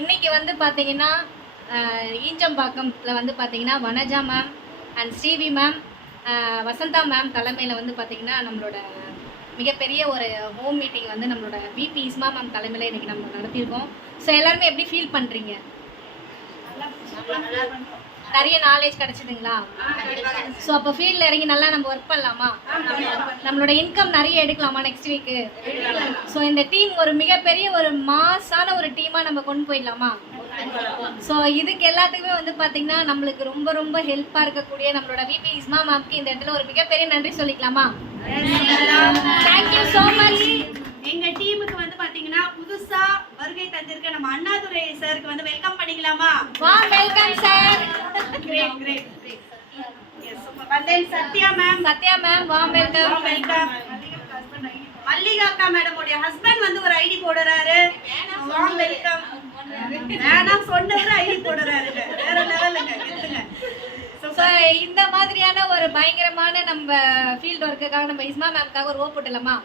இன்னைக்கு வந்து பார்த்தீங்கன்னா ஈஞ்சம்பாக்கம்ல வந்து பார்த்தீங்கன்னா Vanaja ma'am and Srivi ma'am Vasantha ma'am தலைமையில் வந்து பார்த்தீங்கன்னா நம்மளோட மிகப்பெரிய ஒரு ஹோம் மீட்டிங் வந்து நம்மளோட விபி இஸ்மா மேம் தலைமையில் இன்றைக்கி நம்ம நடத்தியிருக்கோம். ஸோ எல்லாருமே எப்படி ஃபீல் பண்ணுறீங்க? நிறைய நாலேஜ் கிடைச்சதுங்களா? ஸோ அப்போ ஃபீல்டில் இறங்கி நல்லா நம்ம ஒர்க் பண்ணலாமா? நம்மளோட இன்கம் நிறைய எடுக்கலாமா நெக்ஸ்ட் வீக்கு? ஸோ இந்த டீம் ஒரு மிகப்பெரிய ஒரு மாஸான ஒரு டீமாக நம்ம கொண்டு போயிடலாமா? ஸோ இதுக்கு எல்லாத்துக்குமே வந்து பார்த்தீங்கன்னா நம்மளுக்கு ரொம்ப ரொம்ப ஹெல்ப்பாக இருக்கக்கூடிய நம்மளோட விபி இஸ்மா மேம்க்கு இந்த இடத்துல ஒரு மிகப்பெரிய நன்றி சொல்லிக்கலாமா? Thank you so much. எங்க டீமுக்கு வந்து பாத்தீங்கன்னா புதுசா வருகை தந்திருக்க நம்ம அண்ணாதுரை சாருக்கு வந்து வெல்கம் பண்ணிக்கலாமா? Welcome sir. Great great. Yes super. then Sathya ma'am welcome. Mallika அக்கா மேடம் உடைய ஹஸ்பண்ட் வந்து ஒரு ஐடி போடுறாரு. வெல்கம். வேணாம் சொன்னவரு ஐடி போடுறாரு. வேற லெவலுங்க. எடுத்துங்க. ஸோ இந்த மாதிரியான ஒரு பயங்கரமான நம்ம ஃபீல்ட் ஒர்க்குக்காக நம்ம இஸ்மா மேம்காக ஒரு ஓ போட்டலாமா?